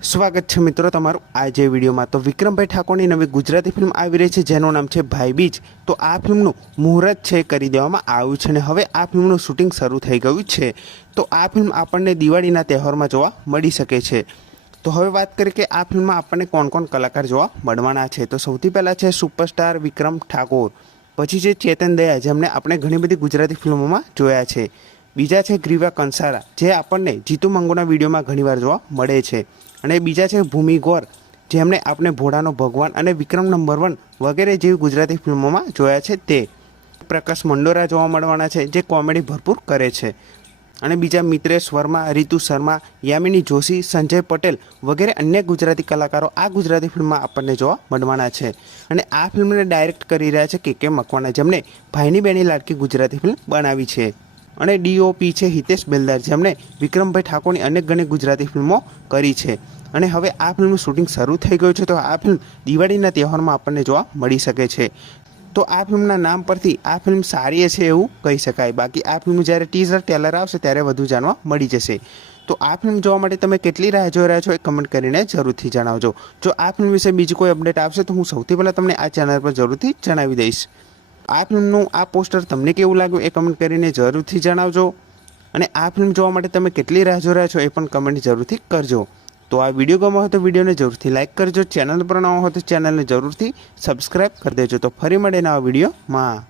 સ્વાગત છે મિત્રો તમારું આજે વિડીયોમાં। તો વિક્રમભાઈ ઠાકોરની નવી ગુજરાતી ફિલ્મ આવી રહી છે જેનું નામ છે ભાઈબીજ। તો આ ફિલ્મનું મુહૂર્ત છે કરી દેવામાં આવ્યું છે અને હવે આ ફિલ્મનું શૂટિંગ શરૂ થઈ ગયું છે। તો આ ફિલ્મ આપણને દિવાળીના તહેવારમાં જોવા મળી શકે છે। તો હવે વાત કરીએ કે આ ફિલ્મમાં આપણને કોણ કોણ કલાકાર જોવા મળવાના છે। તો સૌથી પહેલાં છે સુપરસ્ટાર વિક્રમ ઠાકોર, પછી છે ચેતન દયા જેમને આપણે ઘણી બધી ગુજરાતી ફિલ્મોમાં જોયા છે। બીજા છે ગ્રીવા કંસારા જે આપણને જીતુ મંગુના વિડીયોમાં ઘણીવાર જોવા મળે છે। અને બીજા છે ભૂમિ ગૌર જેમણે આપણે ભોળાનો ભગવાન અને વિક્રમ નંબર 1 વગેરે જેવી ગુજરાતી ફિલ્મોમાં જોયા છે। તે પ્રકાશ મંડોરા જોવા મળવાના છે જે કોમેડી ભરપૂર કરે છે। અને બીજા મિત્રેશ વર્મા, રીતુ શર્મા, યામિની જોશી, સંજય પટેલ વગેરે અન્ય ગુજરાતી કલાકારો આ ગુજરાતી ફિલ્મમાં આપણને જોવા મળવાના છે। અને આ ફિલ્મને ડાયરેક્ટ કરી રહ્યા છે કે મકવાણા જેમણે ભાઈની બેની લાડકી ગુજરાતી ફિલ્મ બનાવી છે। અને ડીઓપી છે હિતેશ બેલદાર જેમણે વિક્રમભાઈ ઠાકોરની અનેક ઘણી ગુજરાતી ફિલ્મો કરી છે। અને હવે આ ફિલ્મનું શૂટિંગ શરૂ થઈ ગયું છે। તો આ ફિલ્મ દિવાળીના તહેવારમાં આપણને જોવા મળી શકે છે। તો આ ફિલ્મના નામ પરથી આ ફિલ્મ સારી છે એવું કહી શકાય। બાકી આ ફિલ્મ જ્યારે ટીઝર ટેલર આવશે ત્યારે વધુ જાણવા મળી જશે। તો આ ફિલ્મ જોવા માટે તમે કેટલી રાહ જોઈ રહ્યા છો એ કમેન્ટ કરીને જરૂરથી જણાવજો। જો આ ફિલ્મ વિશે બીજી કોઈ અપડેટ આવશે તો હું સૌથી પહેલાં તમને આ ચેનલ પર જરૂરથી જણાવી દઈશ। આ ફિલ્મનું આ પોસ્ટર તમને કેવું લાગ્યું એ કમેન્ટ કરીને જરૂરથી જણાવજો। અને આ ફિલ્મ જોવા માટે તમે કેટલી રાહ જોઈ રહ્યા છો એ પણ કમેન્ટ જરૂરથી કરજો। તો આ વિડીયો ગમ્યો હોય તો વિડીયોને જરૂરથી લાઇક કરજો। ચેનલ પર નવા હોય તો ચેનલને જરૂરથી સબસ્ક્રાઈબ કરી દેજો। તો ફરી મળીએ નવા વિડીયોમાં।